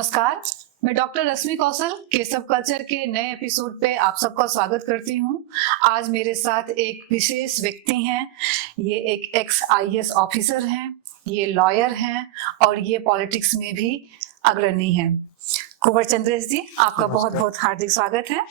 नमस्कार, मैं डॉक्टर रश्मि कौसर केशव कल्चर के नए एपिसोड पे आप सबका स्वागत करती हूँ। आज मेरे साथ एक विशेष व्यक्ति हैं। ये एक एक्स आईएएस ऑफिसर हैं, ये लॉयर हैं और ये पॉलिटिक्स में भी अग्रणी हैं। कुंवर चंद्रेश जी, आपका बहुत बहुत हार्दिक स्वागत है।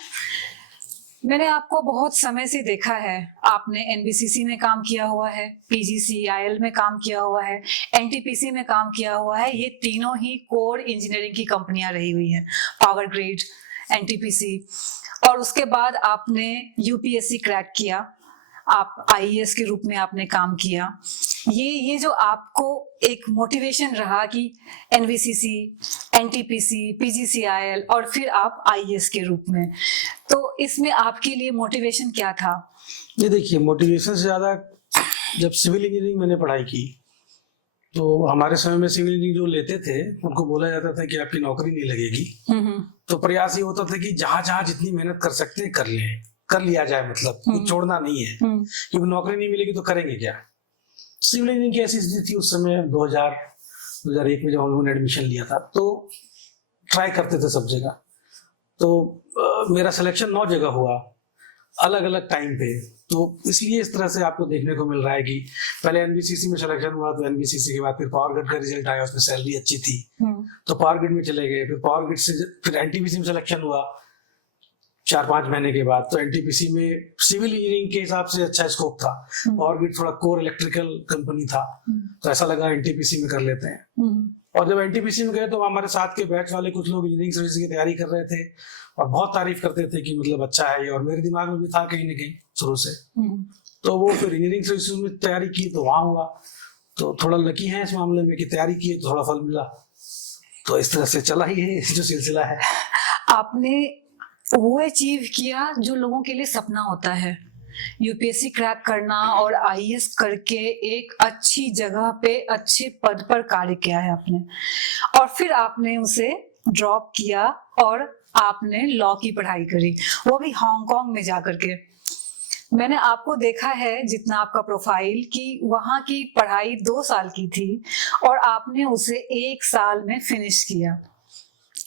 मैंने आपको बहुत समय से देखा है। आपने एनबीसीसी में काम किया हुआ है, पीजीसीआईएल में काम किया हुआ है, एनटीपीसी में काम किया हुआ है। ये तीनों ही कोर इंजीनियरिंग की कंपनियां रही हुई हैं, पावर ग्रिड, एनटीपीसी। और उसके बाद आपने यूपीएससी क्रैक किया, आप आईएएस के रूप में आपने काम किया। ये जो आपको एक मोटिवेशन रहा कि एनवीसीसी, एनटीपीसी, पीजीसीआईएल और फिर आप आईएएस के रूप में, तो इसमें आपके लिए मोटिवेशन क्या था? ये देखिए, मोटिवेशन से ज्यादा जब सिविल इंजीनियरिंग मैंने पढ़ाई की तो हमारे समय में सिविल इंजीनियरिंग जो लेते थे उनको बोला जाता था कि आपकी नौकरी नहीं लगेगी। तो प्रयास ये होता था कि जहां जहां जितनी मेहनत कर सकते हैं कर लिया जाए, मतलब छोड़ना नहीं है, क्योंकि नौकरी नहीं मिलेगी तो करेंगे क्या। सिविल इंजीनियरिंग की ऐसी स्थिति थी उस समय 2001 में जब हम लोगों ने एडमिशन लिया था, तो ट्राई करते थे सब जगह। तो मेरा सिलेक्शन 9 जगह हुआ अलग अलग टाइम पे। तो इसलिए इस तरह से आपको देखने को मिल रहा है कि पहले एनबीसीसी में सिलेक्शन हुआ, तो एनबीसीसी के बाद फिर पावर ग्रिड का रिजल्ट आया, उसमें सैलरी अच्छी थी तो पावर ग्रिड में चले गए। फिर पावर ग्रिड से फिर एनटीपीसी में सिलेक्शन हुआ 4-5 महीने के बाद, तो एनटीपीसी में सिविल इंजीनियरिंग के हिसाब से अच्छा स्कोप था। पावर ग्रिड थोड़ा कोर इलेक्ट्रिकल कंपनी था, तो ऐसा लगा एनटीपीसी में कर लेते हैं। और जब एनटीपीसी में गए तो हमारे साथ के बैच वाले कुछ लोग इंजीनियरिंग सर्विस की तैयारी कर रहे थे और बहुत तारीफ करते थे कि मतलब अच्छा है ये, और मेरे दिमाग में भी था कहीं ना कहीं शुरू से। तो वो फिर इंजीनियरिंग सर्विस में तैयारी की तो वहां हुआ। तो थोड़ा लकी है इस मामले में कि तैयारी की तो थोड़ा फल मिला। तो इस तरह से चला ही है जो सिलसिला है। आपने वो अचीव किया जो लोगों के लिए सपना होता है, यूपीएससी क्रैक करना और आईएएस करके एक अच्छी जगह पे अच्छे पद पर कार्य किया है आपने। और फिर आपने उसे ड्रॉप किया और आपने लॉ की पढ़ाई करी, वो भी हांगकांग में जाकर के। मैंने आपको देखा है, जितना आपका प्रोफाइल, कि वहां की पढ़ाई 2 साल की थी और आपने उसे 1 साल में फिनिश किया।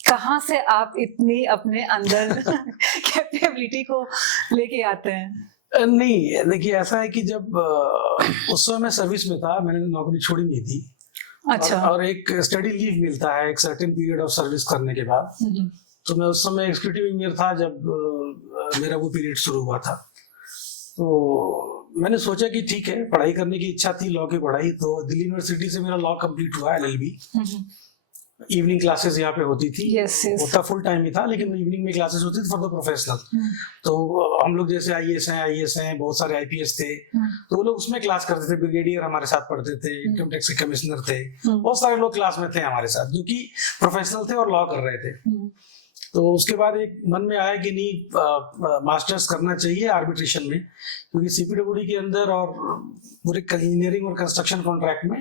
कहाँ से आप इतनी अपने अंदर कैपेबिलिटी को लेके आते हैं? नहीं, देखिए ऐसा है कि जब उस समय मैं सर्विस में था, मैंने नौकरी छोड़ी नहीं थी। अच्छा। और एक स्टडी लीव मिलता है एक सर्टेन पीरियड ऑफ सर्विस करने के बाद। तो मैं उस समय एग्जीक्यूटिव इंजीनियर था जब मेरा वो पीरियड शुरू हुआ था। तो मैंने सोचा कि ठीक है, पढ़ाई करने की इच्छा थी, लॉ की पढ़ाई। तो दिल्ली यूनिवर्सिटी से मेरा लॉ कंप्लीट हुआ, एलएलबी। इवनिंग क्लासेस यहाँ पे होती थी। yes. होता फुल टाइम ही था, लेकिन इवनिंग में क्लासेस होती थी फॉर द प्रोफेशनल। तो हम लोग जैसे आईएएस हैं, बहुत सारे आईपीएस थे, तो वो लोग उसमें क्लास करते थे। ब्रिगेडियर हमारे साथ पढ़ते थे, इनकम टैक्स के कमिश्नर थे, बहुत सारे लोग क्लास में थे हमारे साथ जो कि प्रोफेशनल थे और लॉ कर रहे थे। तो उसके बाद एक मन में आया कि नहीं, मास्टर्स करना चाहिए आर्बिट्रेशन में, क्योंकि सीपीडब्ल्यूडी के अंदर और पूरे इंजीनियरिंग और कंस्ट्रक्शन कॉन्ट्रैक्ट में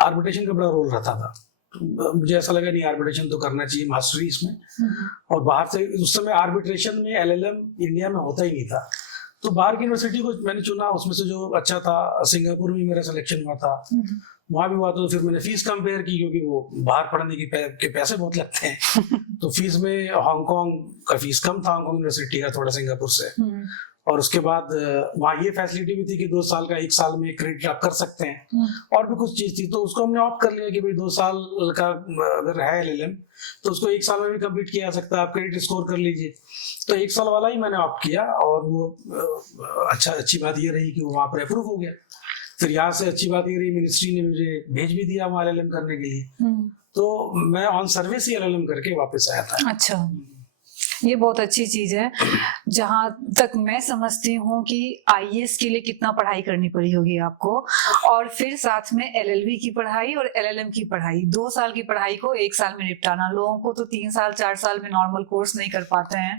आर्बिट्रेशन का बड़ा रोल रहता था। मुझे ऐसा लगा नहीं, आर्बिट्रेशन तो करना चाहिए, मास्टरी इसमें। और बाहर से उस समय आर्बिट्रेशन में एलएलएम इंडिया में होता ही नहीं था, तो बाहर की यूनिवर्सिटी को मैंने चुना। उसमें से जो अच्छा था, सिंगापुर में मेरा सिलेक्शन हुआ था, वहां भी हुआ। तो फिर मैंने फीस कंपेयर की, क्योंकि वो बाहर पढ़ने के पैसे बहुत लगते हैं। तो फीस में हांगकांग का फीस कम था, हांगकांग यूनिवर्सिटी का थोड़ा सिंगापुर से। और उसके बाद वहाँ ये फैसिलिटी भी थी कि 2 साल का 1 साल में क्रेडिट आप कर सकते हैं, और भी कुछ चीज थी। तो उसको हमने ऑप्ट कर लिया कि भाई 2 साल का अगर है एलएलएम तो उसको 1 साल में भी कंप्लीट किया जा सकता है, आप क्रेडिट स्कोर कर लीजिए। तो 1 साल वाला ही मैंने ऑप्ट किया, और वो अच्छी बात ये रही कि वो वहाँ पर अप्रूव हो गया। फिर यहाँ से अच्छी बात ये रही, मिनिस्ट्री ने मुझे भेज भी दिया वहाँ एलएलएम करने के लिए। तो मैं ऑन सर्विस ही एलएलएम करके वापस आया था। अच्छा, ये बहुत अच्छी चीज है। जहां तक मैं समझती हूँ कि आईएएस के लिए कितना पढ़ाई करनी पड़ी होगी आपको, और फिर साथ में एलएलबी की पढ़ाई और एलएलएम की पढ़ाई, 2 साल की पढ़ाई को 1 साल में निपटाना। लोगों को तो 3 साल 4 साल में नॉर्मल कोर्स नहीं कर पाते हैं।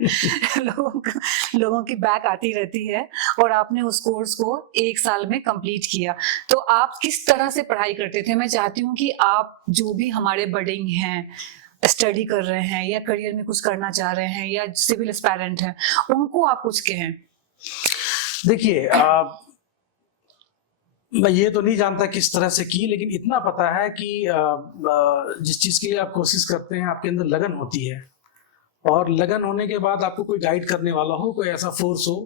लोगों की बैक आती रहती है, और आपने उस कोर्स को 1 साल में कंप्लीट किया। तो आप किस तरह से पढ़ाई करते थे? मैं चाहती हूँ कि आप, जो भी हमारे बडिंग हैं, स्टडी कर रहे हैं या करियर में कुछ करना चाह रहे हैं या सिविल एस्पायरेंट हैं, उनको आप कुछ कहें। देखिए, मैं ये तो नहीं जानता किस तरह से की, लेकिन इतना पता है कि जिस चीज के लिए आप कोशिश करते हैं आपके अंदर लगन होती है, और लगन होने के बाद आपको कोई गाइड करने वाला हो, कोई ऐसा फोर्स हो,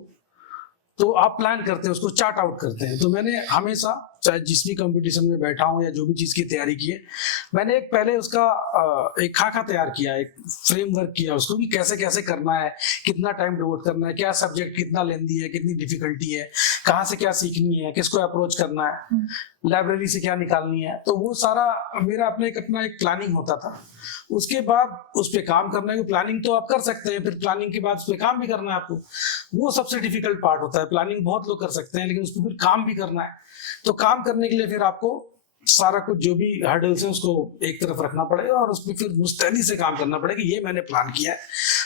तो आप प्लान करते हैं, उसको चार्ट आउट करते हैं। तो मैंने हमेशा चाहे जिस भी कंपटीशन में बैठा हूं या जो भी चीज की तैयारी की है, मैंने एक पहले उसका एक खाका तैयार किया, एक फ्रेमवर्क किया उसको कि कैसे कैसे करना है, कितना टाइम डिवोट करना है, क्या सब्जेक्ट कितना लेंदी है, कितनी डिफिकल्टी है, कहाँ से क्या सीखनी है, किसको अप्रोच करना है, लाइब्रेरी से क्या निकालनी है। तो वो सारा मेरा अपना एक प्लानिंग होता था। उसके बाद उस पर काम करना है। प्लानिंग तो आप कर सकते हैं, फिर प्लानिंग के बाद उस पर काम भी करना है आपको, वो सबसे डिफिकल्ट पार्ट होता है। प्लानिंग बहुत लोग कर सकते हैं, लेकिन उस पर फिर काम भी करना है। तो काम करने के लिए फिर आपको सारा कुछ जो भी हर्डल्स है उसको एक तरफ रखना पड़ेगा, और उस पर फिर मुस्तैदी से काम करना पड़ेगा। ये मैंने प्लान किया है,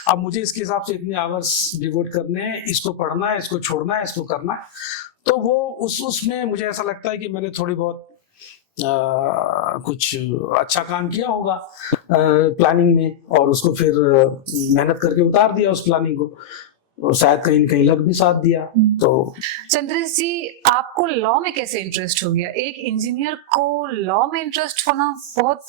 अब मुझे इसके हिसाब से इतने आवर्स डिवोट करने हैं, इसको पढ़ना है, इसको छोड़ना है, इसको करना है। तो वो उसमें मुझे ऐसा लगता है कि मैंने थोड़ी बहुत कुछ अच्छा काम किया होगा प्लानिंग में, और उसको फिर मेहनत करके उतार दिया उस प्लानिंग को, और शायद कहीं कहीं लग भी साथ दिया। तो चंद्रेश जी, आपको लॉ में कैसे इंटरेस्ट हो गया? एक इंजीनियर को लॉ में इंटरेस्ट होना बहुत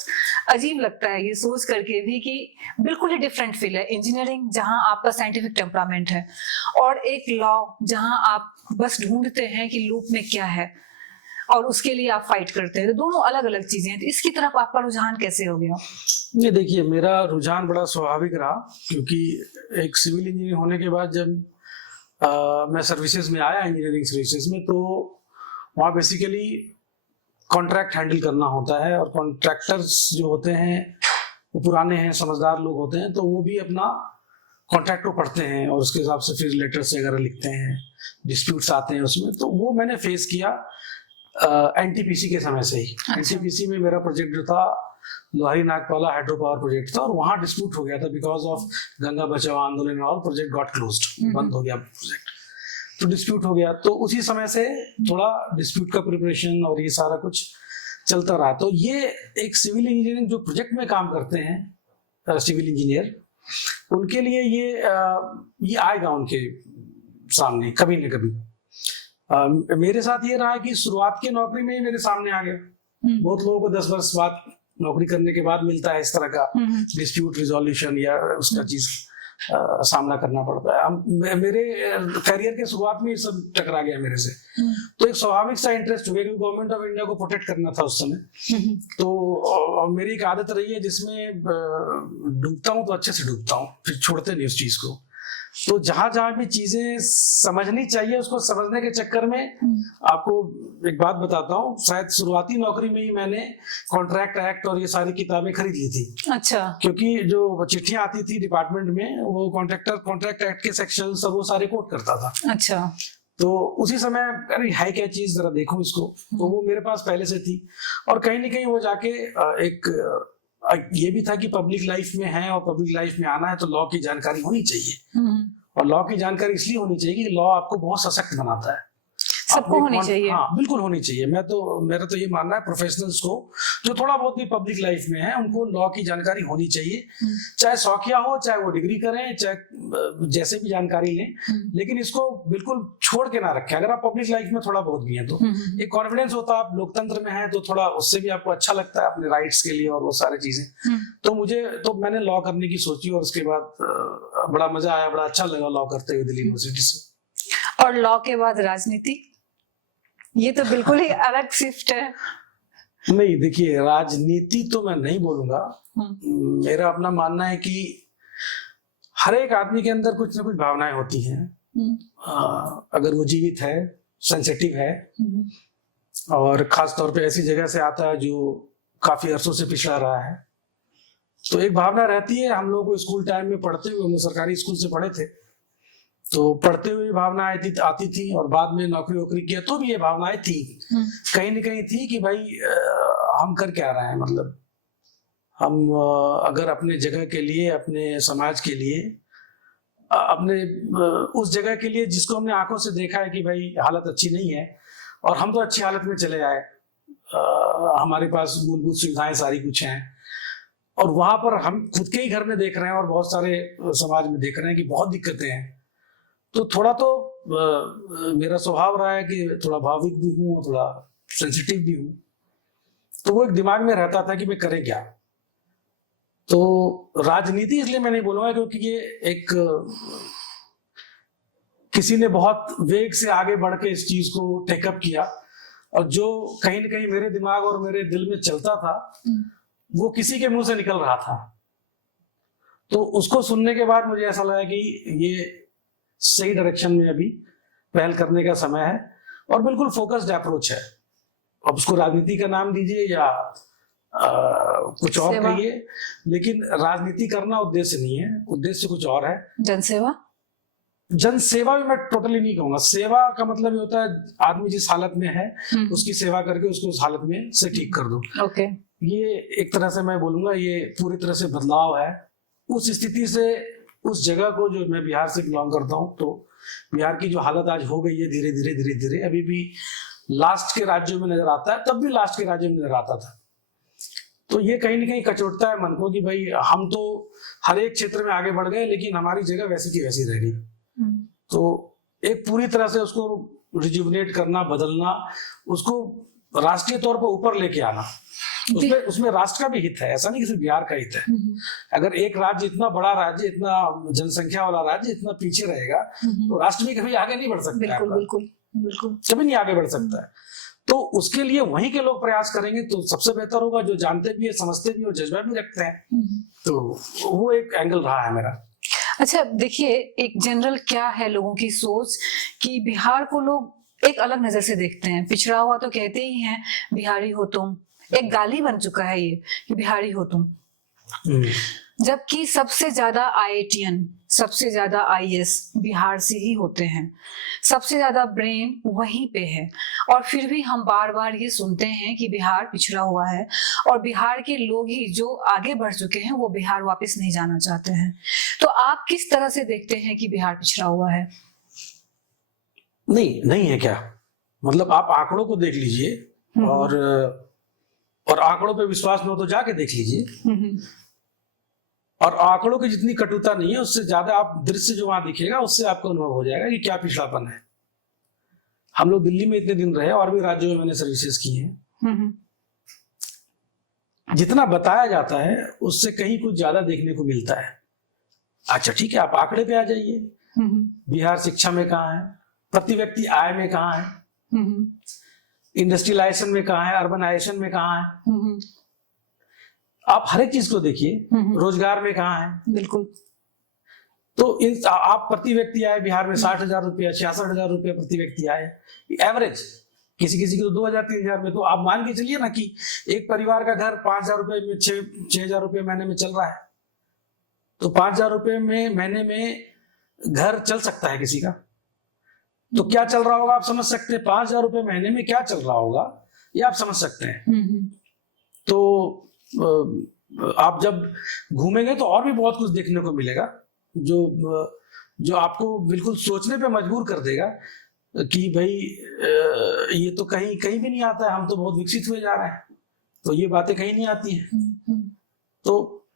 अजीब लगता है ये सोच करके भी कि बिल्कुल ही डिफरेंट फील्ड है इंजीनियरिंग, जहां आपका साइंटिफिक टेम्परामेंट है, और एक लॉ जहां आप बस ढूंढते हैं कि लूप में क्या है और उसके लिए आप फाइट करते हैं। तो दोनों अलग अलग चीजें हैं। तो इसकी तरफ आपका रुझान कैसे हो गया? ये देखिए, मेरा रुझान बड़ा स्वाभाविक रहा, क्योंकि एक सिविल इंजीनियर होने के बाद जब मैं सर्विसेज में आया, इंजीनियरिंग सर्विसेज में, तो वहाँ बेसिकली कॉन्ट्रैक्ट हैंडल करना होता है, और कॉन्ट्रैक्टर्स जो होते हैं वो पुराने हैं, समझदार लोग होते हैं, तो वो भी अपना कॉन्ट्रैक्ट को पढ़ते हैं और उसके हिसाब से फिर लेटर्स वगैरह लिखते हैं, डिस्प्यूट्स आते हैं उसमें। तो वो मैंने फेस किया एनटीपीसी के समय से ही। एनटीपीसी में मेरा प्रोजेक्ट जो था Lohari Nagpala hydro power project था, और वहां डिस्प्यूट हो गया था बिकॉज ऑफ गंगा बचाओ आंदोलन, और प्रोजेक्ट गॉट क्लोज्ड, बंद हो गया प्रोजेक्ट। तो डिस्प्यूट हो गया, तो उसी समय से थोड़ा डिस्प्यूट का प्रिपरेशन और ये सारा कुछ चलता रहा। तो ये एक सिविल इंजीनियरिंग जो प्रोजेक्ट में काम करते हैं सिविल इंजीनियर, उनके लिए ये आएगा उनके सामने कभी न कभी। मेरे साथ ये रहा है कि शुरुआत की नौकरी में ही मेरे सामने आ गया। बहुत लोगों को 10 वर्ष बाद नौकरी करने के बाद मिलता है इस तरह का डिस्प्यूट रिजोल्यूशन या उसका चीज सामना करना पड़ता है। मेरे करियर के शुरुआत में ये सब टकरा गया मेरे से। तो एक स्वाभाविक सा इंटरेस्ट हो गया, क्योंकि गवर्नमेंट ऑफ इंडिया को प्रोटेक्ट करना था उस समय। तो मेरी एक आदत रही है जिसमें डूबता हूँ तो अच्छे से डूबता हूँ, फिर छोड़ते नहीं उस चीज को। तो जहां जहां भी चीजें समझनी चाहिए उसको समझने के चक्कर में, आपको एक बात बताता हूँ, शायद शुरुआती नौकरी में ही मैंने कॉन्ट्रैक्ट एक्ट और ये सारी किताबें खरीद ली थी। अच्छा। क्योंकि जो चिट्ठियां आती थी डिपार्टमेंट में, वो कॉन्ट्रैक्ट एक्ट के सेक्शन सब वो सारे कोट करता था। अच्छा। तो उसी समय अरे है क्या चीज, जरा देखो इसको। तो वो मेरे पास पहले से थी, और कहीं ना कहीं वो जाके एक ये भी था कि पब्लिक लाइफ में है और पब्लिक लाइफ में आना है तो लॉ की जानकारी होनी चाहिए। और लॉ की जानकारी इसलिए होनी चाहिए कि लॉ आपको बहुत सशक्त बनाता है। सबको होनी चाहिए। हाँ, बिल्कुल होनी चाहिए। मेरा तो ये मानना है, प्रोफेशनल्स को जो थोड़ा बहुत भी पब्लिक लाइफ में है उनको लॉ की जानकारी होनी चाहिए, चाहे शौकिया हो, चाहे वो डिग्री करें, चाहे जैसे भी जानकारी लें, लेकिन इसको बिल्कुल छोड़ के ना रखें। अगर आप पब्लिक लाइफ में थोड़ा बहुत भी हैं तो एक कॉन्फिडेंस होता है, आप लोकतंत्र में हैं तो थोड़ा उससे भी आपको अच्छा लगता है अपने राइट्स के लिए और वो सारी चीजें। तो मैंने लॉ करने की सोची, और उसके बाद बड़ा मजा आया, बड़ा अच्छा लगा लॉ करते हुए दिल्ली यूनिवर्सिटी से। और लॉ के बाद राजनीति, ये तो बिल्कुल ही अलग शिफ्ट है। नहीं, देखिए, राजनीति तो मैं नहीं बोलूंगा। मेरा अपना मानना है कि हर एक आदमी के अंदर कुछ ना कुछ भावनाएं होती हैं। अगर वो जीवित है, सेंसिटिव है, और खास तौर पे ऐसी जगह से आता है जो काफी अरसों से पिछड़ा रहा है, तो एक भावना रहती है। हम लोग को स्कूल टाइम में पढ़ते हुए, हम सरकारी स्कूल से पढ़े थे, तो पढ़ते हुए भावना आती थी, और बाद में नौकरी वोकरी किया तो भी ये भावनाएं थी, कहीं न कहीं थी कि भाई हम कर क्या रहे हैं। मतलब हम अगर अपने जगह के लिए, अपने समाज के लिए, अपने उस जगह के लिए जिसको हमने आंखों से देखा है कि भाई हालत अच्छी नहीं है, और हम तो अच्छी हालत में चले आए, हमारे पास मूलभूत सुविधाएं सारी कुछ हैं, और वहां पर हम खुद के ही घर में देख रहे हैं और बहुत सारे समाज में देख रहे हैं कि बहुत दिक्कतें हैं। तो थोड़ा तो मेरा स्वभाव रहा है कि थोड़ा भावुक भी हूँ, थोड़ा सेंसिटिव भी हूँ, तो वो एक दिमाग में रहता था कि मैं करें क्या। तो राजनीति इसलिए मैं नहीं बोलूंगा क्योंकि ये एक किसी ने बहुत वेग से आगे बढ़ के इस चीज को टेकअप किया, और जो कहीं ना कहीं मेरे दिमाग और मेरे दिल में चलता था वो किसी के मुंह से निकल रहा था। तो उसको सुनने के बाद मुझे ऐसा लगा कि ये सही डायरेक्शन में अभी पहल करने का समय है, और बिल्कुल फोकस्ड अप्रोच है। अब उसको राजनीति का नाम दीजिए या कुछ और कहिए, लेकिन राजनीति करना उद्देश्य नहीं है, उद्देश्य कुछ और है। जनसेवा, जनसेवा भी मैं टोटली नहीं कहूंगा। सेवा का मतलब ये होता है आदमी जिस हालत में है उसकी सेवा करके उसको उस हालत में से ठीक कर दो। ओके, ये एक तरह से मैं बोलूंगा ये पूरी तरह से बदलाव है उस स्थिति से, उस जगह को। जो मैं बिहार से बिलोंग करता हूँ, तो बिहार की जो हालत आज हो गई है धीरे धीरे धीरे धीरे, अभी भी लास्ट के राज्यों में नजर आता है, तब भी लास्ट के राज्यों में नजर आता था। तो ये कहीं ना कहीं कचोटता है मन को कि भाई हम तो हर एक क्षेत्र में आगे बढ़ गए लेकिन हमारी जगह वैसी की वैसी रह गई। तो एक पूरी तरह से उसको रिजुविनेट करना, बदलना, उसको राष्ट्रीय तौर पर ऊपर लेके आना, उसमें राष्ट्र का भी हित है, ऐसा नहीं कि सिर्फ बिहार का हित है। अगर एक राज्य, इतना बड़ा राज्य, इतना जनसंख्या वाला राज्य इतना पीछे रहेगा तो राष्ट्र भी कभी आगे नहीं बढ़ सकता। बिल्कुल बिल्कुल बिल्कुल, कभी नहीं आगे बढ़ सकता है। तो उसके लिए वहीं के लोग प्रयास करेंगे तो सबसे बेहतर होगा, जो जानते भी है, समझते भी और जज्बा भी रखते हैं। तो वो एक एंगल रहा है मेरा। अच्छा, देखिए, एक जनरल क्या है लोगों की सोच कि बिहार को लोग एक अलग नजर से देखते हैं। पिछड़ा हुआ तो कहते ही हैं बिहारी हो तुम, एक गाली बन चुका है ये कि बिहारी हो तुम। जबकि सबसे ज्यादा IITian, सबसे ज्यादा IAS बिहार से ही होते हैं, सबसे ज्यादा ब्रेन वहीं पे है, और फिर भी हम बार बार ये सुनते हैं कि बिहार पिछड़ा हुआ है, और बिहार के लोग ही जो आगे बढ़ चुके हैं वो बिहार वापस नहीं जाना चाहते हैं। तो आप किस तरह से देखते हैं कि बिहार पिछड़ा हुआ है? नहीं है क्या, मतलब आप आंकड़ों को देख लीजिए और आंकड़ों पे विश्वास न हो तो जाके देख लीजिए। और आंकड़ों की जितनी कटुता नहीं है उससे ज्यादा आप दृश्य जो वहां दिखेगा उससे आपको अनुभव हो जाएगा कि क्या पिछड़ापन है। हम लोग दिल्ली में इतने दिन रहे और भी राज्यों में मैंने सर्विसेज की हैं। जितना बताया जाता है उससे कहीं कुछ ज्यादा देखने को मिलता है। अच्छा ठीक है, आप आंकड़े पे आ जाइए। बिहार शिक्षा में कहाँ है, प्रति व्यक्ति आय में कहाँ है, इंडस्ट्रियलाइजेशन में कहाँ है, अर्बनाइजेशन में कहाँ है, आप हर एक चीज को देखिए, रोजगार में कहाँ है। बिल्कुल। तो इन आप प्रति व्यक्ति आए बिहार में 60,000 रुपया, 66,000 रुपया प्रति व्यक्ति आए एवरेज, किसी किसी की तो 2,000 3,000 में। तो आप मान के चलिए ना कि एक परिवार का घर 5,000 रुपए में 6,000 रुपये महीने में चल रहा है, तो 5,000 रुपये में महीने में घर चल सकता है किसी का। तो क्या चल रहा होगा आप समझ सकते हैं, 5,000 रुपये महीने में क्या चल रहा होगा ये आप समझ सकते हैं। तो आप जब घूमेंगे तो और भी बहुत कुछ देखने को मिलेगा जो आपको बिल्कुल सोचने पे मजबूर कर देगा कि भाई ये तो कहीं कहीं भी नहीं आता है, हम तो बहुत विकसित हुए जा रहे हैं, तो ये बातें कहीं नहीं आती हैं। तो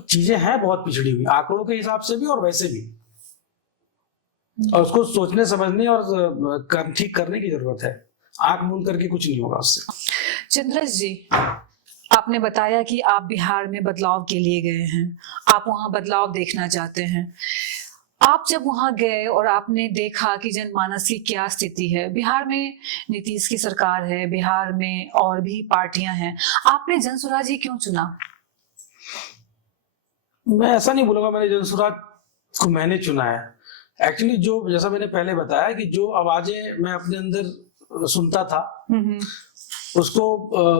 चीजें हैं बहुत पिछड़ी हुई आंकड़ों के हिसाब से भी और वैसे भी, और उसको सोचने समझने और ठीक करने की जरूरत है। आंख मूंद करके कुछ नहीं होगा उससे। चंद्रश जी, आपने बताया कि आप बिहार में बदलाव के लिए गए हैं, आप वहां बदलाव देखना चाहते हैं। आप जब वहां गए और आपने देखा कि जनमानस की क्या स्थिति है, बिहार में नीतीश की सरकार है, बिहार में और भी पार्टियां हैं, आपने जनसुराज ही क्यों चुना? मैं ऐसा नहीं बोलूंगा मैंने जनसुराज को मैंने चुना है। एक्चुअली जो जैसा मैंने पहले बताया कि जो आवाजें मैं अपने अंदर सुनता था उसको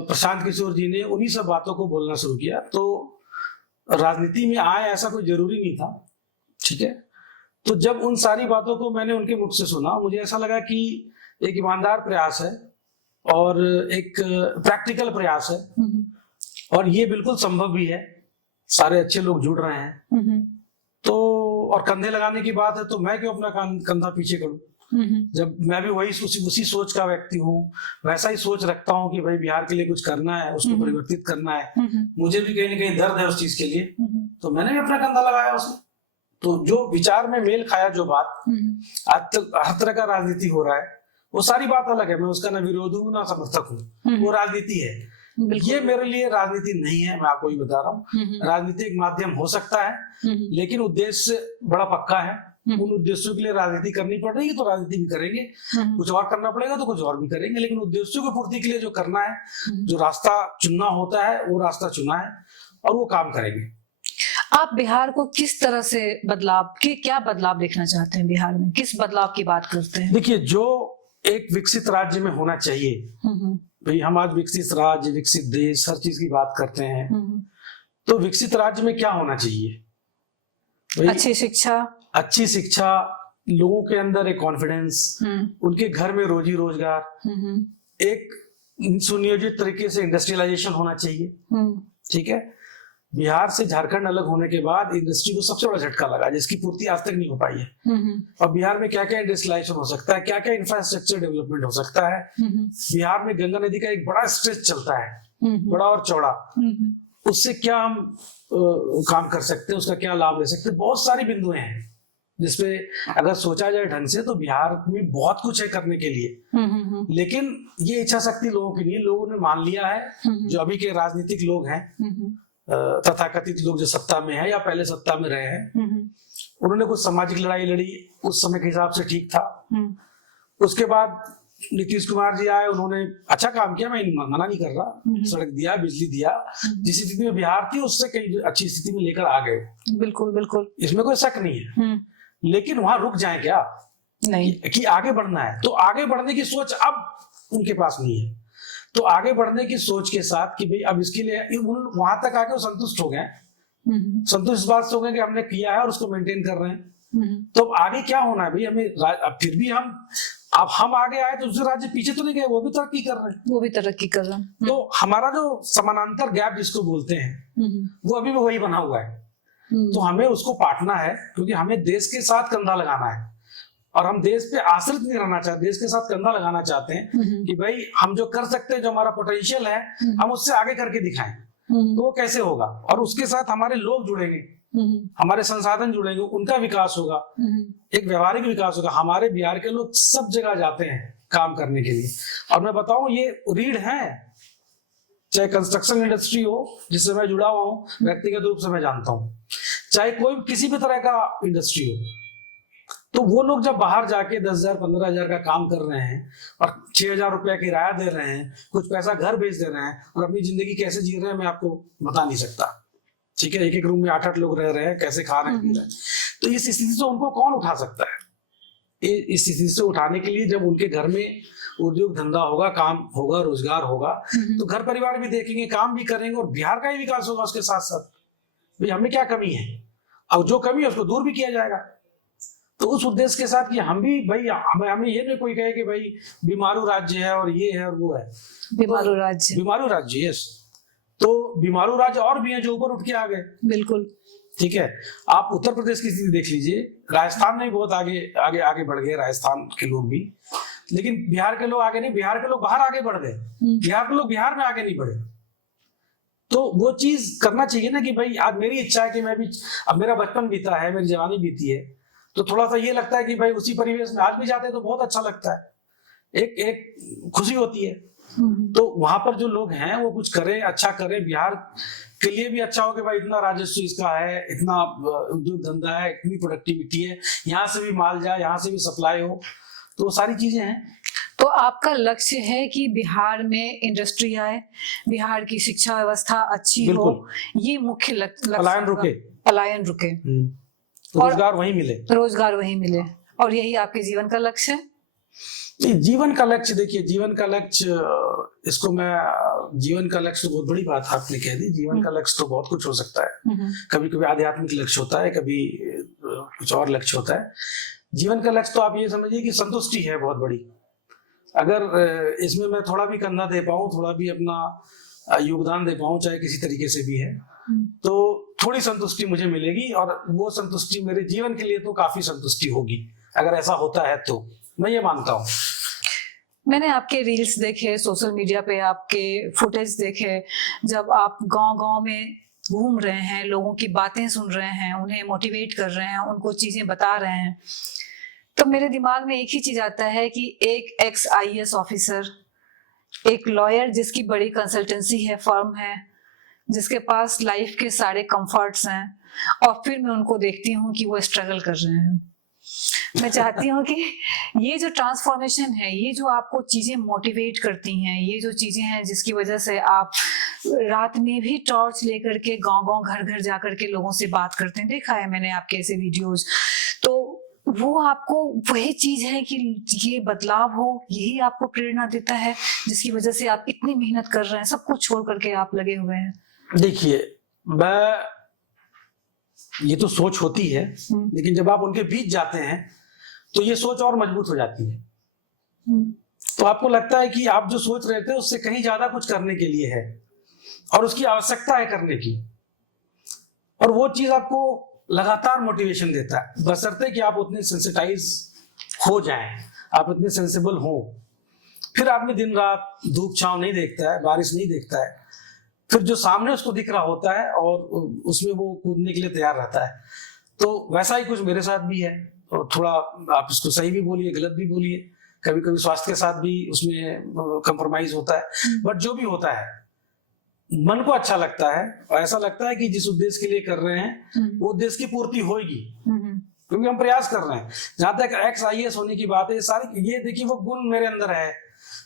प्रशांत किशोर जी ने उन्हीं सब बातों को बोलना शुरू किया। तो राजनीति में आए ऐसा कोई जरूरी नहीं था, ठीक है। तो जब उन सारी बातों को मैंने उनके मुख से सुना, मुझे ऐसा लगा कि एक ईमानदार प्रयास है और एक प्रैक्टिकल प्रयास है, और ये बिल्कुल संभव भी है, सारे अच्छे लोग जुड़ रहे हैं। तो और कंधे लगाने की बात है तो मैं क्यों अपना कंधा पीछे करूं, जब मैं भी वही उसी सोच का व्यक्ति हूँ, वैसा ही सोच रखता हूँ कि भाई बिहार के लिए कुछ करना है, उसको परिवर्तित करना है। मुझे भी कहीं ना कहीं दर्द है उस चीज के लिए, तो मैंने भी अपना कंधा लगाया उसमें। तो जो विचार में मेल खाया, जो बात आज तक हर तरह का राजनीति हो रहा है वो सारी बात अलग है, मैं उसका ना विरोध हूँ ना समर्थक हूँ, वो राजनीति है। ये मेरे लिए राजनीति नहीं है, मैं आपको ये बता रहा हूँ। राजनीति एक माध्यम हो सकता है, लेकिन उद्देश्य बड़ा पक्का है। उन उद्देश्यों के लिए राजनीति करनी पड़ेगी तो राजनीति भी करेंगे, कुछ और करना पड़ेगा तो कुछ और भी करेंगे, लेकिन उद्देश्यों की पूर्ति के लिए जो करना है, जो रास्ता चुनना होता है, वो रास्ता चुना है और वो काम करेंगे। आप बिहार को किस तरह से क्या बदलाव देखना चाहते हैं बिहार में? किस बदलाव की बात करते हैं? देखिए, जो एक विकसित राज्य में होना चाहिए, भाई हम आज विकसित राज्य, विकसित देश, हर चीज की बात करते हैं, तो विकसित राज्य में क्या होना चाहिए? अच्छी शिक्षा, लोगों के अंदर एक कॉन्फिडेंस, उनके घर में रोजी रोजगार, एक सुनियोजित तरीके से इंडस्ट्रियलाइजेशन होना चाहिए। ठीक है, बिहार से झारखंड अलग होने के बाद इंडस्ट्री को सबसे बड़ा झटका लगा, जिसकी पूर्ति आज तक नहीं हो पाई है। और बिहार में क्या क्या इंडस्ट्रियलाइजेशन हो सकता है, क्या क्या इंफ्रास्ट्रक्चर डेवलपमेंट हो सकता है। बिहार में गंगा नदी का एक बड़ा स्ट्रेच चलता है, बड़ा और चौड़ा, उससे क्या हम काम कर सकते हैं, उसका क्या लाभ ले सकते हैं। बहुत सारी बिंदुएं हैं जिसपे अगर सोचा जाए ढंग से तो बिहार में बहुत कुछ है करने के लिए, लेकिन ये इच्छा शक्ति लोगों की नहीं है। लोगों ने मान लिया है, जो अभी के राजनीतिक लोग हैं, तथाकथित लोग जो सत्ता में है या पहले सत्ता में रहे हैं, उन्होंने कुछ सामाजिक लड़ाई लड़ी, उस समय के हिसाब से ठीक था। उसके बाद नीतीश कुमार जी आए, उन्होंने अच्छा काम किया, मैं मना नहीं कर रहा, सड़क दिया, बिजली दिया, जिस स्थिति में बिहार थी उससे कई अच्छी स्थिति में लेकर आ गए। बिल्कुल बिल्कुल, इसमें कोई शक नहीं है, लेकिन वहां रुक जाए क्या? नहीं, कि आगे बढ़ना है, तो आगे बढ़ने की सोच अब उनके पास नहीं है। तो आगे बढ़ने की सोच के साथ कि भाई अब इसके लिए वहां तक आके वो संतुष्ट हो गए, संतुष्ट इस बात से हो गए कि हमने किया है और उसको मेंटेन कर रहे हैं। तो अब आगे क्या होना है भाई? हमें अब फिर भी हम आगे आए तो दूसरे राज्य पीछे तो नहीं गए, वो भी तरक्की कर रहे हैं, तो हमारा जो समानांतर गैप जिसको बोलते हैं, वो अभी भी वही बना हुआ है। तो हमें उसको पाटना है, क्योंकि हमें देश के साथ कंधा लगाना है और हम देश पे आश्रित नहीं रहना चाहते, देश के साथ कंधा लगाना चाहते हैं कि भाई हम जो कर सकते हैं, जो हमारा पोटेंशियल है, हम उससे आगे करके दिखाएं। तो वो कैसे होगा? और उसके साथ हमारे लोग जुड़ेंगे, हमारे संसाधन जुड़ेंगे, उनका विकास होगा, एक व्यवहारिक विकास होगा। हमारे बिहार के लोग सब जगह जाते हैं काम करने के लिए, और मैं बताऊं ये रीढ़ है, चाहे कंस्ट्रक्शन इंडस्ट्री हो जिससे मैं जुड़ा हुआ हूँ, व्यक्तिगत रूप से मैं जानता हूँ, चाहे कोई किसी भी तरह का इंडस्ट्री हो, तो वो लोग जब बाहर जाके 10,000 15,000 का काम कर रहे हैं और 6,000 रुपया किराया दे रहे हैं, कुछ पैसा घर भेज दे रहे हैं और अपनी जिंदगी कैसे जी रहे हैं मैं आपको बता नहीं सकता। ठीक है, एक एक रूम में 8-8 लोग रह रहे हैं, कैसे खा रहे हैं पी रहे हैं। तो इस स्थिति से उनको कौन उठा सकता है? इस स्थिति से उठाने के लिए जब उनके घर में उद्योग धंधा होगा, काम होगा, रोजगार होगा, तो घर परिवार भी देखेंगे, काम भी करेंगे और बिहार का ही विकास होगा उसके साथ साथ। भाई हमें क्या कमी है, और जो कमी है उसको दूर भी किया जाएगा। तो उस उद्देश्य के साथ कि हम भी भाई, हमें ये नहीं कोई कहे कि भाई बीमारू राज्य है और ये है और वो है। बीमारू राज्य, यस, तो बीमारू राज्य और भी हैं जो ऊपर उठ के आ गए। बिल्कुल, ठीक है। आप उत्तर प्रदेश की स्थिति देख लीजिए, राजस्थान में बहुत आगे आगे आगे बढ़ गए राजस्थान के लोग भी, लेकिन बिहार के लोग आगे नहीं, बिहार के लोग बाहर आगे बढ़ गए, बिहार के लोग बिहार में आगे नहीं बढ़े। तो वो चीज करना चाहिए ना कि भाई आज मेरी इच्छा है कि मैं भी, अब मेरा बचपन बीता है, मेरी जवानी बीती है, तो थोड़ा सा ये लगता है कि भाई उसी परिवेश में आज भी जाते हैं तो बहुत अच्छा लगता है, एक खुशी होती है। तो वहां पर जो लोग हैं वो कुछ करें, अच्छा करें, बिहार के लिए भी अच्छा हो कि भाई इतना राजस्व इसका है, इतना उद्योग धंधा है, इतनी प्रोडक्टिविटी है, यहाँ से भी माल जाए, यहाँ से भी सप्लाई हो, तो वो सारी चीजें हैं। तो आपका लक्ष्य है कि बिहार में इंडस्ट्री आए, बिहार की शिक्षा व्यवस्था अच्छी हो, ये मुख्य लक्ष्य, पलायन रुके, रोजगार वहीं मिले, और यही आपके जीवन का लक्ष्य है? जीवन का लक्ष्य, देखिए जीवन का लक्ष्य, इसको मैं, जीवन का लक्ष्य बहुत बड़ी बात आपने कह दी। जीवन का लक्ष्य तो बहुत कुछ हो सकता है, कभी कभी आध्यात्मिक लक्ष्य होता है, कभी कुछ और लक्ष्य होता है। जीवन का लक्ष्य तो आप ये समझिए कि संतुष्टि है बहुत बड़ी। अगर इसमें मैं थोड़ा भी कंधा दे पाऊं, थोड़ा भी अपना योगदान दे पाऊं, चाहे किसी तरीके से भी है, तो थोड़ी संतुष्टि मुझे मिलेगी, और वो संतुष्टि मेरे जीवन के लिए तो काफी संतुष्टि होगी अगर ऐसा होता है, तो मैं ये मानता हूँ। मैंने आपके रील्स देखे, सोशल मीडिया पे आपके फुटेज देखे, जब आप गांव-गांव में घूम रहे हैं, लोगों की बातें सुन रहे हैं, उन्हें मोटिवेट कर रहे हैं, उनको चीजें बता रहे हैं, तो मेरे दिमाग में एक ही चीज आता है कि एक एक्स आईएएस ऑफिसर, एक लॉयर जिसकी बड़ी कंसल्टेंसी है, फर्म है, जिसके पास लाइफ के सारे कंफर्ट्स हैं, और फिर मैं उनको देखती हूँ कि वो स्ट्रगल कर रहे हैं। मैं चाहती हूँ कि ये जो ट्रांसफॉर्मेशन है, ये जो आपको चीजें मोटिवेट करती हैं, ये जो चीजें हैं जिसकी वजह से आप रात में भी टॉर्च लेकर के गांव-गांव, घर-घर जाकर के लोगों से बात करते हैं, देखा है मैंने आपके ऐसे वीडियोस। तो वो आपको वही चीज है कि ये बदलाव हो, यही आपको प्रेरणा देता है जिसकी वजह से आप इतनी मेहनत कर रहे हैं, सब कुछ छोड़ करके आप लगे हुए हैं। देखिए, ये तो सोच होती है, लेकिन जब आप उनके बीच जाते हैं तो ये सोच और मजबूत हो जाती है। तो आपको लगता है कि आप जो सोच रहे थे उससे कहीं ज्यादा कुछ करने के लिए है और उसकी आवश्यकता है करने की, और वो चीज आपको लगातार मोटिवेशन देता है, बशर्ते कि आप उतने सेंसिटाइज हो जाएं, आप इतने सेंसिबल हो। फिर आदमी दिन रात धूप छांव नहीं देखता है, बारिश नहीं देखता है, फिर जो सामने उसको दिख रहा होता है और उसमें वो कूदने के लिए तैयार रहता है। तो वैसा ही कुछ मेरे साथ भी है, और थोड़ा आप इसको सही भी बोलिए, गलत भी बोलिए, कभी कभी स्वास्थ्य के साथ भी उसमें कंप्रोमाइज होता है, बट जो भी होता है मन को अच्छा लगता है, और ऐसा लगता है कि जिस उद्देश्य के लिए कर रहे हैं वो उद्देश्य की पूर्ति होगी, क्योंकि हम प्रयास कर रहे हैं। जहां तक एक्स आईएएस होने की बात है, सारी ये देखिए वो गुण मेरे अंदर है,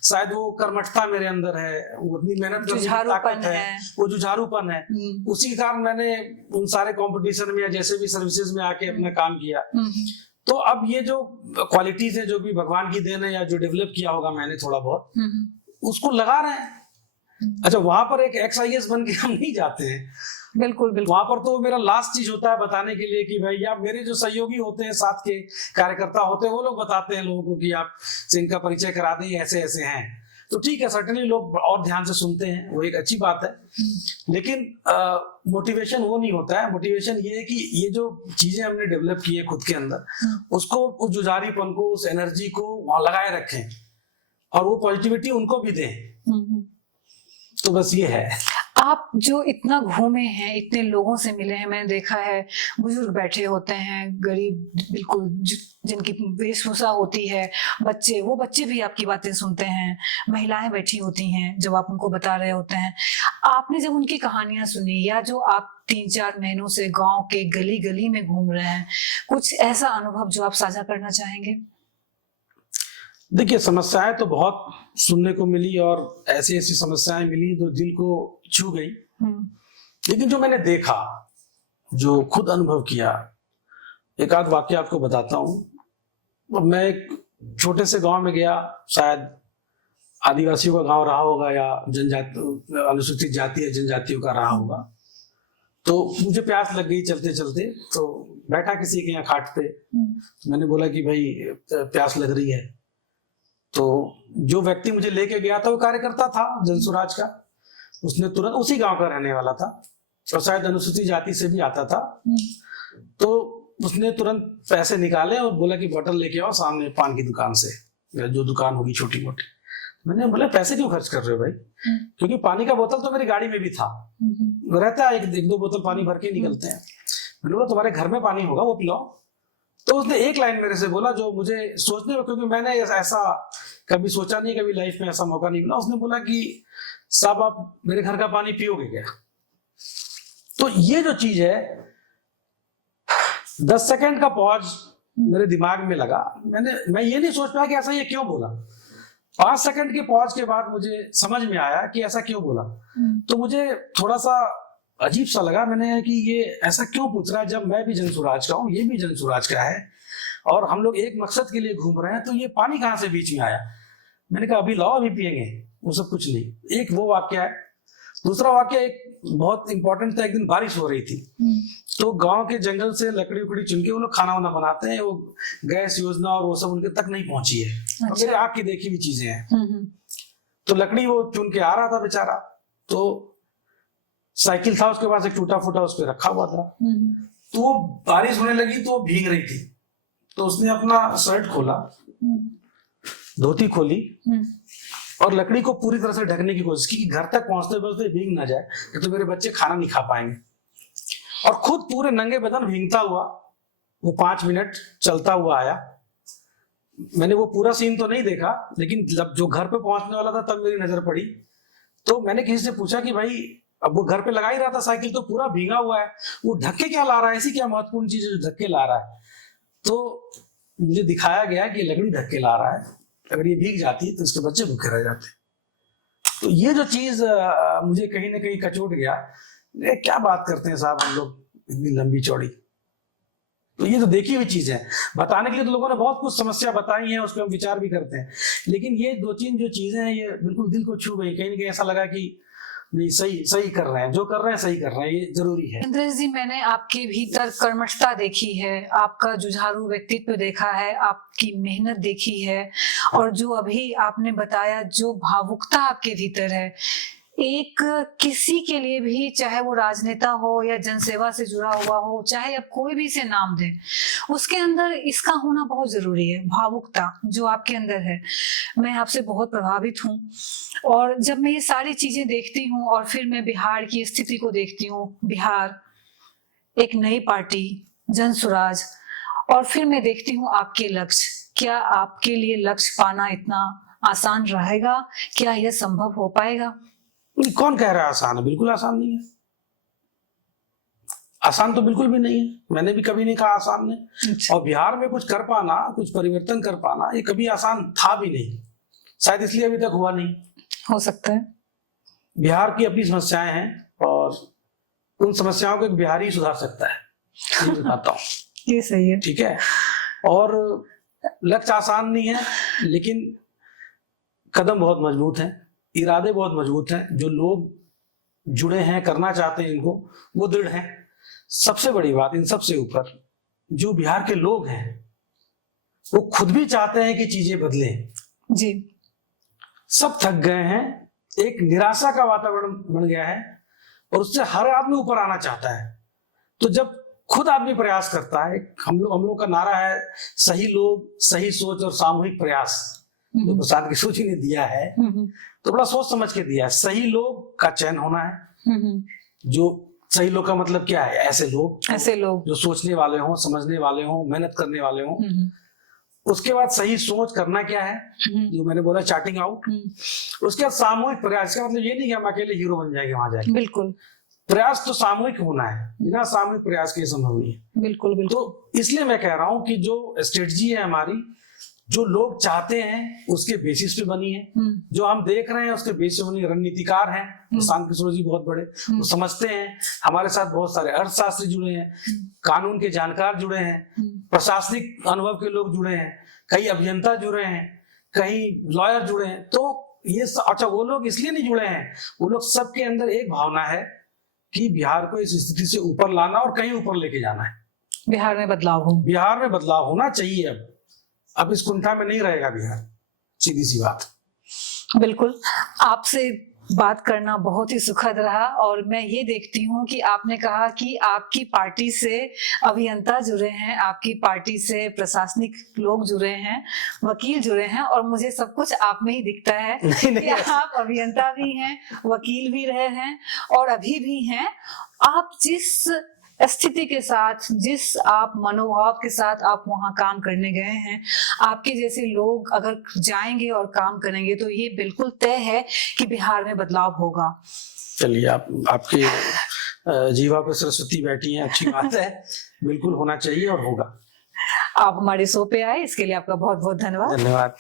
शायद वो कर्मठता मेरे अंदर है, वो उतनी मेहनत करने की ताकत है, वो जुझारूपन है। उसी के कारण मैंने उन सारे कंपटीशन में या जैसे भी सर्विसेज में आके अपना काम किया। तो अब ये जो क्वालिटीज है, जो भी भगवान की देन है या जो डेवलप किया होगा मैंने थोड़ा बहुत, उसको लगा रहे हैं। अच्छा, वहां पर एक एक्स आईएएस बन के हम नहीं जाते हैं, बिल्कुल बिल्कुल। वहां पर तो मेरा लास्ट चीज होता है बताने के लिए कि भाई, या मेरे जो सहयोगी होते हैं, साथ के कार्यकर्ता होते हैं, वो लोग बताते हैं लोगों को कि आप इनका परिचय करा दें, ऐसे ऐसे हैं। तो ठीक है, सर्टेनली लोग और ध्यान से सुनते हैं, वो एक अच्छी बात है, लेकिन मोटिवेशन वो नहीं होता है। मोटिवेशन ये है कि ये जो चीजें हमने डेवलप की है खुद के अंदर, उसको, उस जुझारीपन को, उस एनर्जी को वहां लगाए रखें और वो पॉजिटिविटी उनको भी दें। तो बस ये है। आप जो इतना घूमे हैं, इतने लोगों से मिले हैं, मैंने देखा है बुजुर्ग बैठे होते हैं, गरीब बिल्कुल जिनकी वेशभूषा होती है, बच्चे, वो बच्चे भी आपकी बातें सुनते हैं, महिलाएं बैठी होती हैं जब आप उनको बता रहे होते हैं। आपने जब उनकी कहानियां सुनी, या जो आप 3-4 महीनों से गांव के गली गली में घूम रहे हैं, कुछ ऐसा अनुभव जो आप साझा करना चाहेंगे? देखिए, समस्याएं तो बहुत सुनने को मिली और ऐसी ऐसी समस्याएं मिली जो दिल को छू गई, लेकिन जो मैंने देखा, जो खुद अनुभव किया, एक आध वाक्य आपको बताता हूँ। मैं एक छोटे से गांव में गया, शायद आदिवासियों का गांव रहा होगा या जनजाति, अनुसूचित जाति या जनजातियों का रहा होगा। तो मुझे प्यास लग गई चलते चलते, तो बैठा किसी के यहाँ खाट पे, मैंने बोला कि भाई प्यास लग रही है। तो जो व्यक्ति मुझे लेके गया था वो कार्यकर्ता था जनसुराज का, उसने तुरंत, उसी गांव का रहने वाला था और शायद अनुसूचित जाति से भी आता था, तो उसने तुरंत पैसे निकाले और बोला कि बोतल लेके आओ सामने पान की दुकान से, जो दुकान होगी छोटी मोटी। मैंने बोला पैसे क्यों खर्च कर रहे हो भाई, क्योंकि पानी का बोतल तो मेरी गाड़ी में भी था, रहता है एक दो बोतल पानी भर के निकलते हैं। मैंने बोला तुम्हारे घर में पानी होगा, वो पिलाओ। तो उसने एक लाइन मेरे से बोला जो मुझे सोचने में, क्योंकि मैंने ऐसा कभी सोचा नहीं, कभी लाइफ में ऐसा मौका नहीं मिला। उसने बोला कि साहब आप मेरे घर का पानी पियोगे क्या? तो ये जो चीज है, 10 सेकंड का पॉज मेरे दिमाग में लगा। मैं ये नहीं सोच पाया कि ऐसा ये क्यों बोला। 5 सेकंड के पॉज के बाद मुझे समझ में आया कि ऐसा क्यों बोला। तो मुझे थोड़ा सा अजीब सा लगा, मैंने कि ये ऐसा क्यों पूछ रहा है, जब मैं भी जनसुराज का हूँ, ये भी जनसुराज का है, और हम लोग एक मकसद के लिए घूम रहे हैं, तो ये पानी कहाँ से बीच में आया? मैंने कहा अभी लाओ, अभी पियेंगे। वो सब कुछ नहीं। एक वो वाक्य है। दूसरा वाक्य एक बहुत इंपॉर्टेंट था। एक दिन बारिश हो रही थी, तो गांव के जंगल से लकड़ी उकड़ी चुन के वो लोग खाना वाना बनाते हैं, वो गैस योजना और वो सब उनके तक नहीं पहुंची है। अच्छा। मेरे आँख की देखी हुई चीजें हैं। तो लकड़ी वो चुन के आ रहा था बेचारा, तो साइकिल था उसके पास एक टूटा फूटा, उस पर रखा हुआ था। तो वो बारिश होने लगी तो वो भीग रही थी, तो उसने अपना शर्ट खोला, धोती खोली और लकड़ी को पूरी तरह से ढकने की कोशिश की कि घर तक पहुंचते पहुंचते भीग ना जाए, नहीं तो मेरे बच्चे खाना नहीं खा पाएंगे। और खुद पूरे नंगे बदन भीगता हुआ वो 5 मिनट चलता हुआ आया मैंने वो पूरा सीन तो नहीं देखा, लेकिन जब जो घर पे पहुंचने वाला था तब मेरी नजर पड़ी। तो मैंने किसी से पूछा कि भाई, अब वो घर पे लगा ही रहा था साइकिल, तो पूरा भीगा हुआ है, वो धक्के क्या ला रहा है, ऐसी क्या महत्वपूर्ण चीज है जो धक्के ला रहा है? तो मुझे दिखाया गया कि लकड़ी धक्के ला रहा है, अगर ये भीग जाती तो इसके बच्चे भूखे रह जाते। तो ये जो चीज मुझे कहीं ना कहीं कचोट गया, क्या बात करते हैं साहब हम लोग इतनी लंबी चौड़ी। तो ये तो देखी हुई चीज है, बताने के लिए तो लोगों ने बहुत कुछ समस्या बताई है, उस पर हम विचार भी करते हैं, लेकिन ये दो तीन जो चीजें हैं ये बिल्कुल दिल को छू गई। कहीं ना कहीं ऐसा लगा कि नहीं, सही कर रहे हैं, जो कर रहे हैं सही कर रहे हैं, ये जरूरी है। इंद्रेश जी, मैंने आपके भीतर कर्मठता देखी है, आपका जुझारू व्यक्तित्व देखा है, आपकी मेहनत देखी है, और जो अभी आपने बताया जो भावुकता आपके भीतर है, एक किसी के लिए भी, चाहे वो राजनेता हो या जनसेवा से जुड़ा हुआ हो, चाहे अब कोई भी से नाम दे, उसके अंदर इसका होना बहुत जरूरी है, भावुकता जो आपके अंदर है। मैं आपसे बहुत प्रभावित हूँ, और जब मैं ये सारी चीजें देखती हूँ और फिर मैं बिहार की स्थिति को देखती हूँ, बिहार एक नई पार्टी जन स्वराज, और फिर मैं देखती हूँ आपके लक्ष्य, क्या आपके लिए लक्ष्य पाना इतना आसान रहेगा? क्या यह संभव हो पाएगा? कौन कह रहा है आसान है? बिल्कुल आसान नहीं है, आसान तो बिल्कुल भी नहीं है, मैंने भी कभी नहीं कहा आसान नहीं। और बिहार में कुछ कर पाना, कुछ परिवर्तन कर पाना, ये कभी आसान था भी नहीं, शायद इसलिए अभी तक हुआ नहीं। हो सकता है। बिहार की अपनी समस्याएं हैं, और उन समस्याओं को एक बिहारी ही सुधार सकता है, ये बताता हूँ। ये सही है, ठीक है। और लक्ष्य आसान नहीं है, लेकिन कदम बहुत मजबूत हैं, इरादे बहुत मजबूत हैं, जो लोग जुड़े हैं, करना चाहते हैं इनको, वो दृढ़ हैं। सबसे बड़ी बात, इन सबसे ऊपर जो बिहार के लोग हैं वो खुद भी चाहते हैं कि चीजें बदलें जी। सब थक गए हैं, एक निराशा का वातावरण बन गया है, और उससे हर आदमी ऊपर आना चाहता है। तो जब खुद आदमी प्रयास करता है, हम लोग का नारा है सही लोग, सही सोच और सामूहिक प्रयास, जो प्रसाद की सूची ने दिया है, तो बड़ा सोच समझ के दिया है। सही लोग का चयन होना है, जो सही लोग का मतलब क्या है? ऐसे लोग जो सोचने वाले हों, समझने वाले हों, मेहनत करने वाले हों। उसके बाद सही सोच करना क्या है, जो मैंने बोला चार्टिंग आउट। उसके बाद सामूहिक प्रयास, का मतलब ये नहीं कि हम अकेले हीरो बन जाएंगे वहां जाके, बिल्कुल प्रयास तो सामूहिक होना है, बिना सामूहिक प्रयास के संभव नहीं है। बिल्कुल बिल्कुल। तो इसलिए मैं कह रहा हूं कि जो स्ट्रेटजी है हमारी, जो लोग चाहते हैं उसके बेसिस पे बनी है, जो हम देख रहे हैं उसके बेसिस पे बनी। रणनीतिकार हैं प्रशांत किशोर जी, बहुत बड़े, वो समझते हैं। हमारे साथ बहुत सारे अर्थशास्त्री जुड़े हैं, कानून के जानकार जुड़े हैं, प्रशासनिक अनुभव के लोग जुड़े हैं, कई अभियंता जुड़े हैं, कई लॉयर जुड़े हैं। तो ये अच्छा, वो लोग इसलिए नहीं जुड़े हैं, वो लोग सबके अंदर एक भावना है कि बिहार को इस स्थिति से ऊपर लाना और कहीं ऊपर लेके जाना है। बिहार में बदलाव हो, बिहार में बदलाव होना चाहिए। अब इस कुंठा में नहीं रहेगा बिहार, सीधी सी बात। बिल्कुल। आपसे बात करना बहुत ही सुखद रहा, और मैं ये देखती हूँ कि आपने कहा कि आपकी पार्टी से अभियंता जुड़े हैं, आपकी पार्टी से प्रशासनिक लोग जुड़े हैं, वकील जुड़े हैं, और मुझे सब कुछ आप में ही दिखता है कि आप अभियंता भी हैं, वकील भी रहे हैं, और अभी भी हैं। आप जिस स्थिति के साथ, जिस आप मनोभाव के साथ आप वहां काम करने गए हैं, आपके जैसे लोग अगर जाएंगे और काम करेंगे तो ये बिल्कुल तय है कि बिहार में बदलाव होगा। चलिए, आपके जीवा पे सरस्वती बैठी हैं, अच्छी बात है, बिल्कुल होना चाहिए और होगा। आप हमारे शो पे आए, इसके लिए आपका बहुत बहुत धन्यवाद। धन्यवाद।